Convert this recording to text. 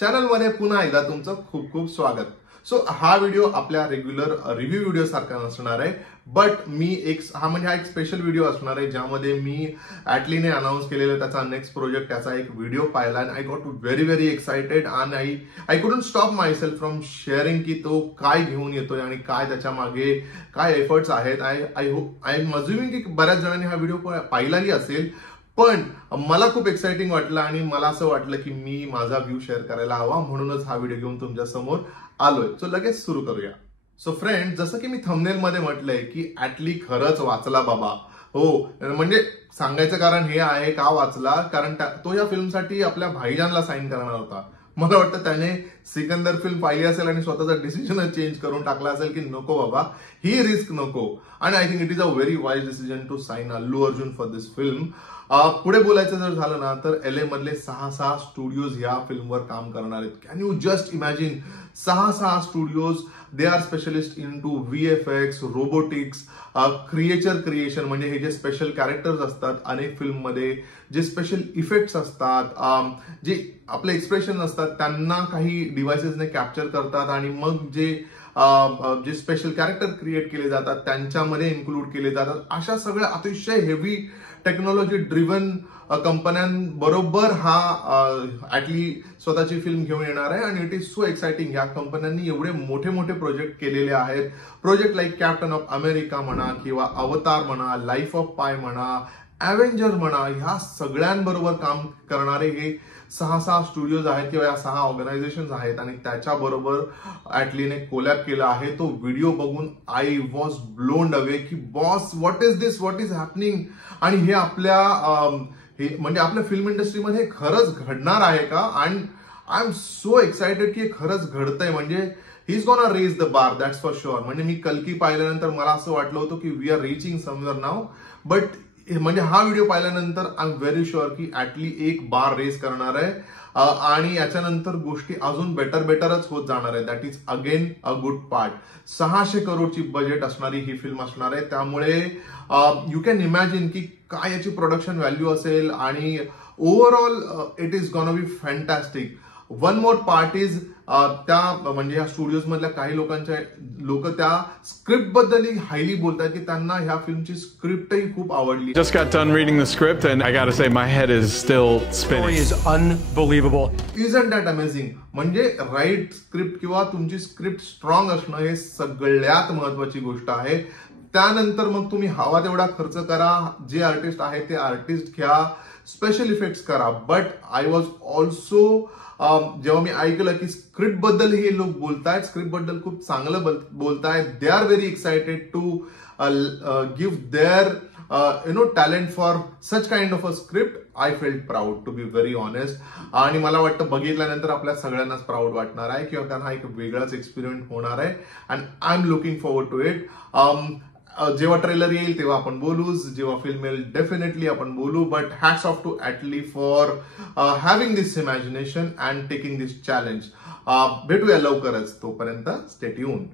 चॅनलमध्ये पुन्हा एकदा तुमचं खूप खूप स्वागत. सो हा व्हिडिओ आपल्या रेग्युलर रिव्ह्यू व्हिडिओ सारखा नसणार आहे, बट मी हा एक स्पेशल व्हिडिओ असणार आहे ज्यामध्ये मी ॲटलीने अनाउन्स केलेला त्याचा नेक्स्ट प्रोजेक्ट त्याचा एक व्हिडिओ पाहिला आणि I got very very excited आणि I couldn't stop myself from sharing की तो काय घेऊन येतोय आणि काय त्याच्या मागे काय एफर्ट्स आहेत. आय एम अज्युमिंग की बऱ्याच जणांनी हा व्हिडिओ पाहिलाही असेल, पण मला खूप एक्साइटिंग वाटलं आणि मला असं वाटलं की मी माझा व्ह्यू शेअर करायला हवा, म्हणूनच हा व्हिडिओ घेऊन तुमच्या समोर आलोय. सो लगेच सुरू करूया. सो फ्रेंड, जसं की मी थंबनेल मध्ये म्हटलंय की ॲटली खरंच वाचला बाबा. हो, म्हणजे सांगायचं कारण हे आहे का वाचला, कारण तो या फिल्मसाठी आपल्या भाईजानला साईन करणार होता. मला वाटतं त्याने सिकंदर फिल्म पाहिली असेल आणि स्वतःचा डिसिजन चेंज करून टाकला असेल की नको बाबा, ही रिस्क नको. आणि I think it is a very wise decision to sign Allu Arjun for this film. पुढे बोलायचं जर झालं ना तर LA मधले 6 स्टुडिओज या फिल्मवर काम करणार आहेत. Can you just imagine 6 studios. They are specialist in to VFX, robotics, creature creation म्हणजे हे जे स्पेशल कॅरेक्टर्स असतात अनेक फिल्ममध्ये, जे स्पेशल इफेक्ट्स असतात, जे आपले एक्सप्रेशन असतात त्यांना काही डिव्हायसेसने कॅप्चर करतात आणि मग जे स्पेशल कॅरेक्टर क्रिएट केले जातात त्यांच्यामध्ये इन्क्लूड केले जातात. अशा सगळ्या अतिशय हेवी टेक्नॉलॉजी ड्रिव्हन कंपन्यांबरोबर हा ॲटली स्वतःची फिल्म घेऊन येणार आहे आणि इट इज सो एक्साइटिंग. या कंपन्यांनी एवढे मोठे मोठे प्रोजेक्ट केलेले आहेत. Project like captain of America म्हणा किंवा अवतार म्हणा, लाईफ ऑफ पाय म्हणा, ॲव्हेंजर म्हणा, ह्या सगळ्यांबरोबर काम करणारे हे 6 स्टुडिओज आहेत किंवा या 6 ऑर्गनायझेशन आहेत आणि त्याच्याबरोबर ॲटलीने कोलॅब केला आहे. तो व्हिडिओ बघून आय वॉज ब्लोन्ड अवे की boss, what is this, what is happening. आणि हे म्हणजे आपल्या फिल्म इंडस्ट्रीमध्ये खरंच घडणार आहे का? And I am so excited की खरंच घडतंय. म्हणजे he is gonna raise the bar, that's for sure. म्हणजे मी कल्की पाहिल्यानंतर मला असं वाटलं होतं की we are reaching somewhere now, but म्हणजे हा व्हिडिओ पाहिल्यानंतर आय एम व्हेरी शुअर की ॲटली एक बार रेस करणार आहे आणि याच्यानंतर गोष्टी अजून बेटरच होत जाणार आहे. That is again a good part. 600 करोडची बजेट असणारी ही फिल्म असणार आहे, त्यामुळे यू कॅन इमॅजिन की काय याची प्रोडक्शन व्हॅल्यू असेल आणि overall it is gonna be fantastic. One more part is त्या म्हणजे या स्टुडिओज मधल्या काही लोक त्या स्क्रिप्ट बद्दलही हायली बोलतात की त्यांना ह्या फिल्मची स्क्रिप्टही खूप आवडली. Just got done reading the script and I gotta say my head is still spinning. Story is unbelievable. Isn't that amazing? म्हणजे राईट स्क्रिप्ट किंवा तुमची स्क्रिप्ट स्ट्रॉंग असणं हे सगळ्यात महत्वाची गोष्ट आहे. त्यानंतर मग तुम्ही हवा तेवढा खर्च करा, जे आर्टिस्ट आहेत ते आर्टिस्ट घ्या, स्पेशल इफेक्ट्स करा. बट आय वॉज ऑल्सो जेव्हा मी ऐकलं की स्क्रिप्ट बद्दल हे लोक बोलतायत, स्क्रिप्ट बद्दल खूप चांगलं बोलतायत, they are very excited to give their talent for such kind of a script. I felt proud to be very honest. आणि मला वाटतं बघितल्यानंतर आपल्या सगळ्यांनाच प्राऊड वाटणार आहे किंवा त्यांना एक वेगळाच एक्सपिरियन्स होणार आहे. And I am looking forward to it. जेव्हा ट्रेलर येईल तेव्हा आपण बोलूच, जेव्हा फिल्म येईल डेफिनेटली आपण बोलू. But hats off to Atlee for having this imagination and taking this challenge. भेटूया लवकरच, तोपर्यंत स्टे ट्यून्ड.